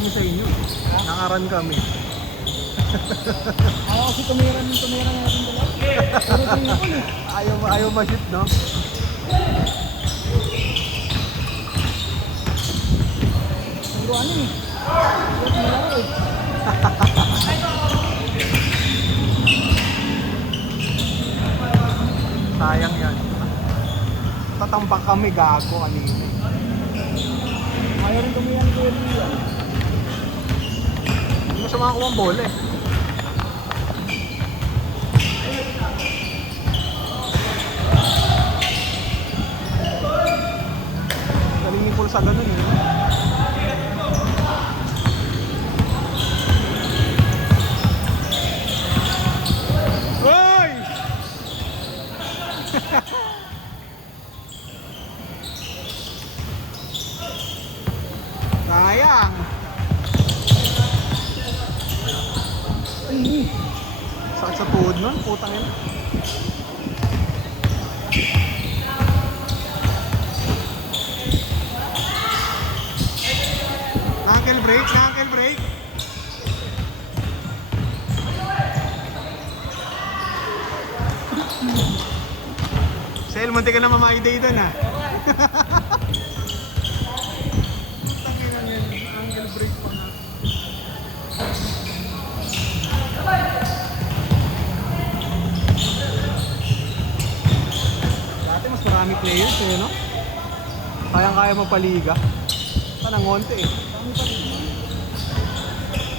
kami sa inyo. Nakaran kami. Ako kasi tumira natin dalawa. Puro triple eh. Ayaw ma-shoot, no? Puro ano eh. Puro malaro eh. Sayang yan. Tatampak kami, gago kanina. Ayaw rin tumira ni Kuya Ria. Hindi mo siya makakuha ang bola eh. Galing ni Paul sa ganun eh. Hoy! Sayang! Ay, Sakit sa tuhod nun, putang ina. Knuckle break, knuckle break. Sel, munti ka na mamaiday doon ah. Tanginan yan, angle break pa nga. Dati mas marami players eh, no? Kayang-kaya magpaliga. Parang ngonte eh.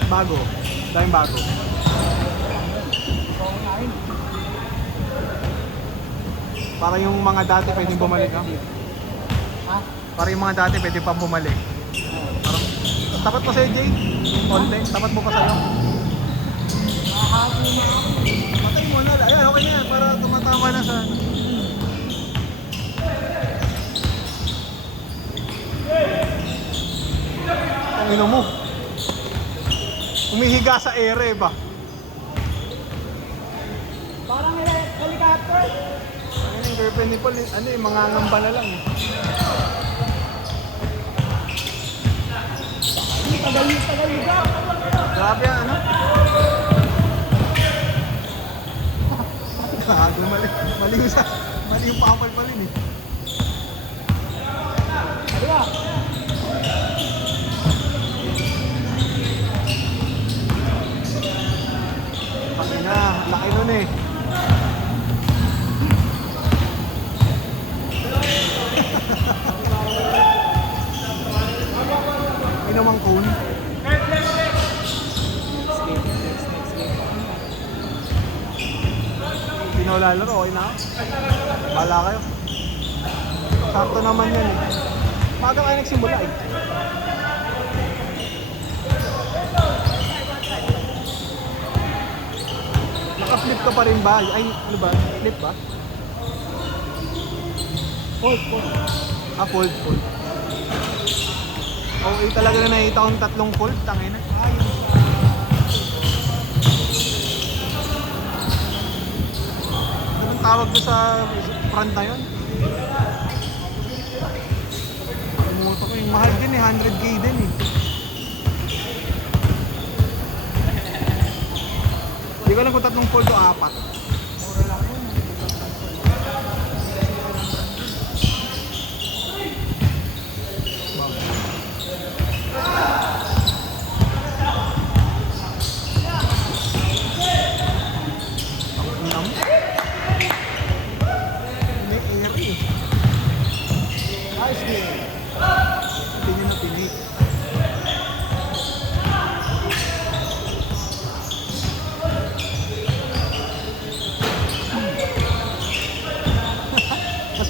Bago. Daming bago. Para yung mga dati pwedeng bumalik ha? ha? Para yung mga dati pwede pang bumalik. Parang, tapat mo sa'yo Jay? Konti, tapat mo pa sa'yo. Nakahati na ako. Matay mo na, ayun okay na yan para tumatama na sa ano. Tangino mo. Umihiga sa ere ba? Parang helicopter. Ayun yung girlfriend ni Paul, ano eh, mga ngamba na lang eh. Tagal higa. Grabe yan, ano? Mali yung pakapalpalin eh. Ano ba? Pangina, laki nun eh. Inom ang cone. Hindi na lalaro, okay na ako. Bahala kayo. Sakto naman yan eh. Maga kayo nagsimula eh. Naka-flip ka pa rin ba? Ay, ano ba? Flip ba? Fold. Ah, fold. Okay talaga na nakita kong tatlong fold. Tangina. Anong tawag doon sa front na yun? Kumuha ko yung mahal din eh. 100k din eh. Hindi ko alam kung tatlong fold o apat.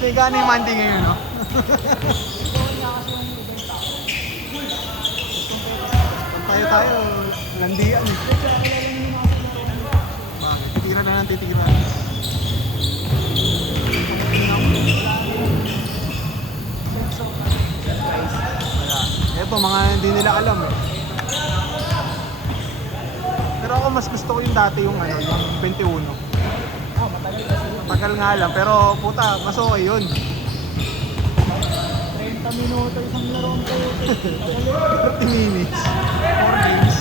May gana yung Monday ngayon, no? Tayo, landian eh. Bakit? Titira na lang titira. Wala. Eto, mga hindi nila alam eh. Pero ako mas gusto ko yung dati yung ano, yung 21. Matagal kasi yun. Tagal nga lang, pero puta, mas okay yun. 30 ilang minuto isang laro ang kayo. 30 minutes. 4 games.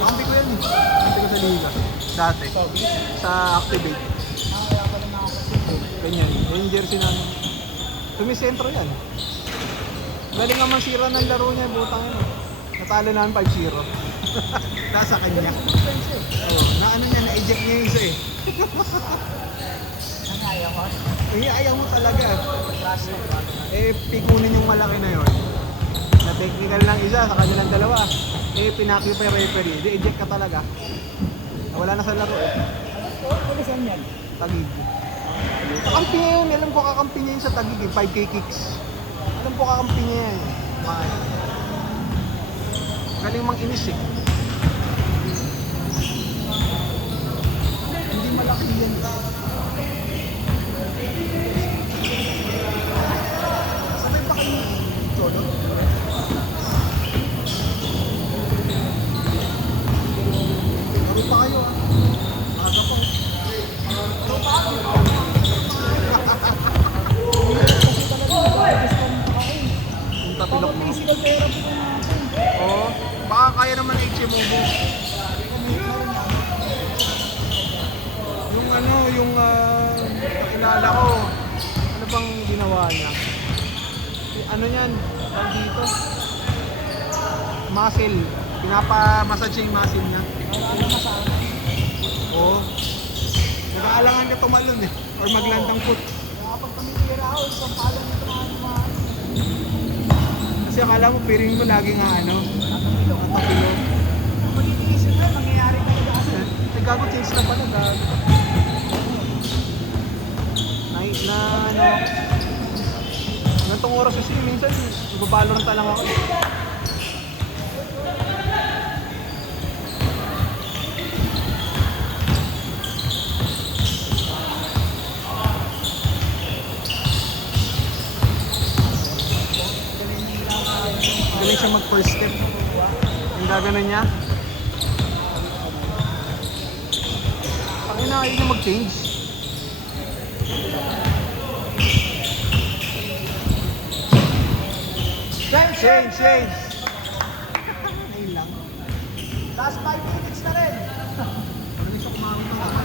Kampi ko yan eh. Kampi ko sa Liga. Dati. Sa Activate. Kaya pala nakakasipin. Ganyan. Yung jersey namin. Tumisentro yan. Galing nga masira ng laro niya. Butang yun. Natalo namin 5-0. Nasa kanya. Oo. Na ano niya, na-eject niya yung isa eh. Nangaya ko. Eh, ayaw mo talaga. Eh, pikunin yung malaki na yon. Na technical lang isa, sa kanilang dalawa. Eh, pinakyo pa yung referee. Di, eject ka talaga. Wala na sa laro eh. Ano saan yan? Tagig. Kakampi niya yun. Alam ko kakampi niya yun sa Tagig eh. 5K kicks. Alam ko kakampi niya yan. Galing mang inis eh. Hindi malaki yan. Sabay pa kayo todo? Laro pa kayo ah. Aga po. Laro pa ako. Punta pilok mo. Physical therapy ko natin. Oo. Baka kaya naman HMOB. Yung ano, yung nakilala ko, ano bang ginawa niya? Yung ano niyan, tawag dito? Muscle. Pinapa-massage siya yung muscle niya. Ano masama? Oo. Nag-aalangan ka tumalon eh. Or maglandang foot. Kapag tumitira ako, isang palang ito mga Kasi akala mo, piring mo lagi nga ano, natatilo. tatapilo. Mag-iisip na, mangyayari talaga kasi. Eh, gago, change na pala, gago. Na ano, ganitong oras kasi minsan, nagbabalorant lang ako. Galing siya mag first step. Yung gaganon niya. Pakina, ayaw niya mag-change. Change, change! Ayun lang. Last 5 minutes na rin. Galing siya kumawin ng lahat.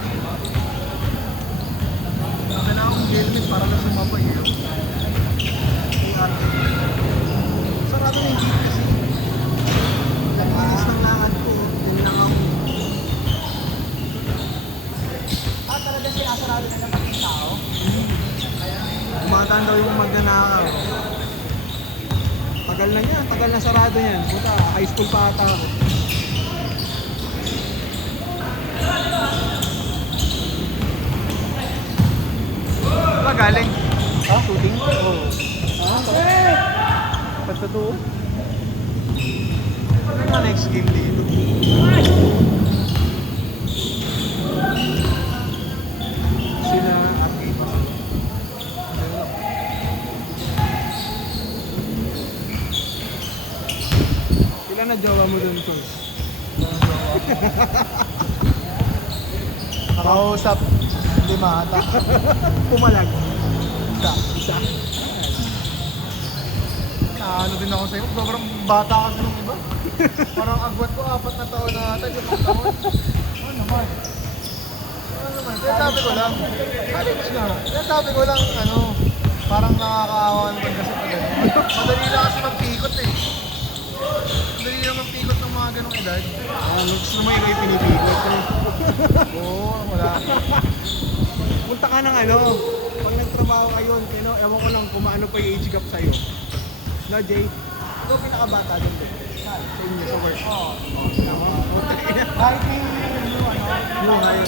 Kailangan akong helmet para lang sumabay eh. Sarado na yung GPS eh. Nag-inis ng lakad ko. Yun lang ako. Talaga sinasarado na ng mga tao. Kumataan daw yung magnanakaw. Tagal na niya, tagal na sarado niyan. Puta, high school pa ata ako. Ba galing? Ha? Shooting? Oo. Ba't sa tuo? Ano nga next game dito? Sila arcade. Sila na jowa mo dun first. Nakausap. Lima ata. Pumalag. Isa. Ano din ako sa'yo. Sobrang bata ka nung iba. Parang agwat ko 4 na taon na ata. 5 taon. Ano naman? Ano naman? Kaya sabi ko lang. College na. Kaya sabi ko lang, ano, parang nakakaawa naman kasi pag gano'n. Madali lang kasi magpikot eh. Madali lang magpikot ng mga ganong edad. Gusto mo ikaw yung pinipigil. Oo, wala. Punta ka ng ano, pag nagtrabaho kayo, ewan ko lang kung maano pa yung age gap sa'yo. No, Jay? Ikaw pinakabata din ba? Sa inyo, sa work. Oo. Kahit yung ano, Buhay.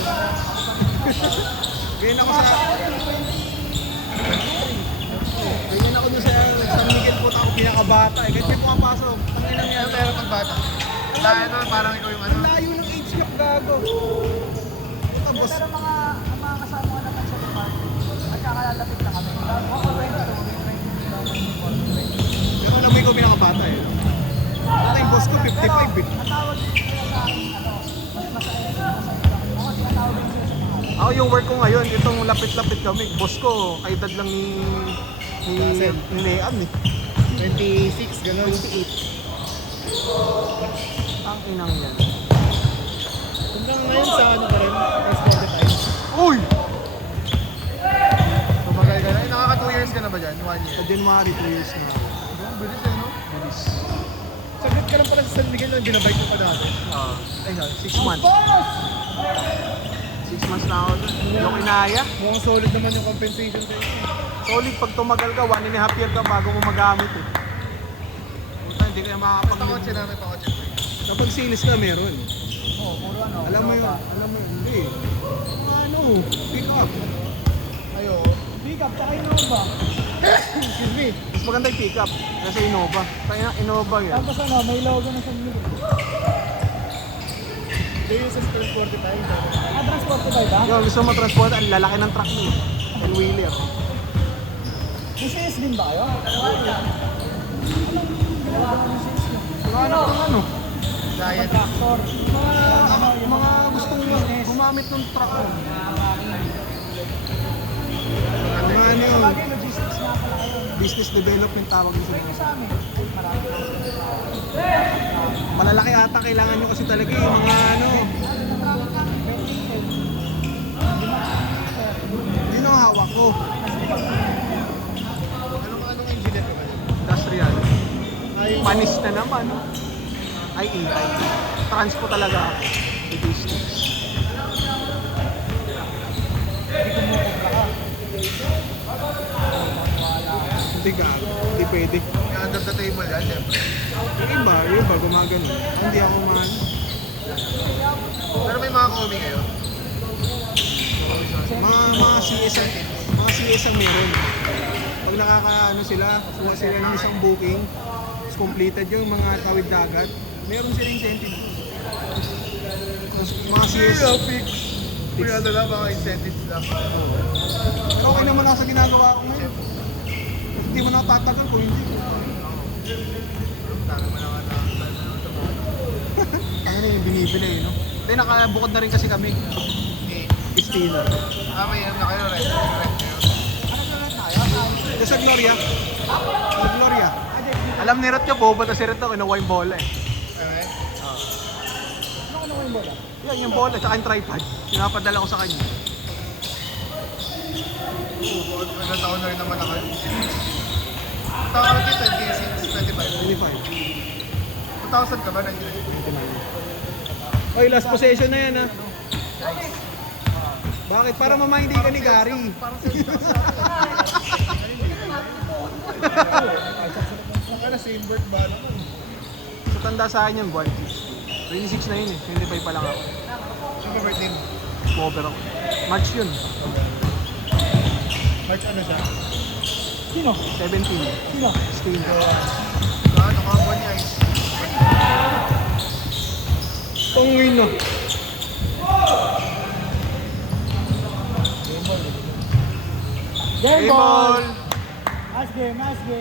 Ganyan ako sa... Ganyan ako dun sa San Miguel po, ako pinakabata eh. Kahit may pumapasok, tangin lang yan. ano meron pag bata? Dahil no, parang ikaw yung ano. Ang layo ng age gap, gago. Puta, boss. Pero mga kasama ko naman sa department at kakalalapit na kami. Ako 22, Ikaw na ba ikaw pinakabata eh? Ito yung boss ko, 55 eh. Matawag din sila sa akin, Ako yung work ko ngayon, itong lapit-lapit kami. Boss ko, kaedad lang ni Leam eh. 26, gano'n. 28. Ang inang yan. Hanggang ngayon sa ano pa rin, transported tayo. Uy! Tumagal ka na. Nakaka 2 years ka na ba dyan? 1 year. Sa January 2 years na. Ang bilis eh, no? Bilis. Saglit ka lang pala sa San Miguel nung binabike mo pa dati. Ay, 6 months. 6 months na ako doon. Hindi ko kinaya. Mukhang solid naman yung compensation sa'yo. Solid pag tumagal ka, 1.5 year ka bago mo magamit eh. Puta, hindi kaya Pakotse makakapag... namin, pakotse. Kapag silis ka, meron. Oo, puro ano. Alam mo yun, hindi. Ano, pick up. Ayo. Pick up, tsaka yun ba? Excuse me. Mas maganda yung pick up kasi Innova. Kaya Innova yan. Tapos ano, may logo na sa Miguel. Ito yung sa transported tayo. Ah, transporte ba ito? Yung gusto mo transport, ang lalaki ng truck mo. Ang wheeler. May CS din ba kayo? Ano kung ano? Giant. Tractor. Mga gustong gumamit ng truck mo. Mga ano yun, Bagay, logistics nga pala kayo. business development tawag nila. Ito sa amin. Marami. Malalaki ata kailangan nyo kasi talaga yung mga ano. Yun ang hawak ko. Anong engineer ka ba? Industrial. Ay, Panis na naman. Ay, AI. Transpo talaga ako. Logistics. Hindi ka. Hindi pwede. yung under the table yan, siyempre. Yung iba gumagano. Hindi ako man. Pero may mga coming ngayon. Mga CS ang meron. Pag nakakaano sila, kuha sila ng isang booking, is completed yung mga tawid dagat, meron sila incentive. Tapos mga CS, Fix. May ano lang, mga incentives lang. pero okay naman ako sa ginagawa ko ngayon. Hindi mo nakatatagal kung hindi. Dami mo naman na. Ang yung binibili no? Hindi, nakabukod na rin kasi kami. Pistina. May ano na kayo, rent. Sa Gloria. Sa Gloria. Alam ni Rot ka, boba na si Rot kinuha yung bola eh. Okay. Ano ka yung bola? Yan, yung bola, tsaka yung tripod. Pinapadala ko sa kanya. Ilang taon na rin naman ako. Taon ko 26, 25. 25. 2000 ka ba? 99? Oy, last possession na yan ha. Bakit? Para mama hindi ka ni Gary. Parang sales tax sa Saka na same birth ba naman? Sa tanda sa akin yung buwan. 26 na yun eh. 25 pa lang ako. Yung pa birthday mo? Cover ako. March yun. March ano siya? Sino? 17. Sino? Christina. Ano ka ba niya? Tungwin no. Game Game ball! ball! Nice game, nice game.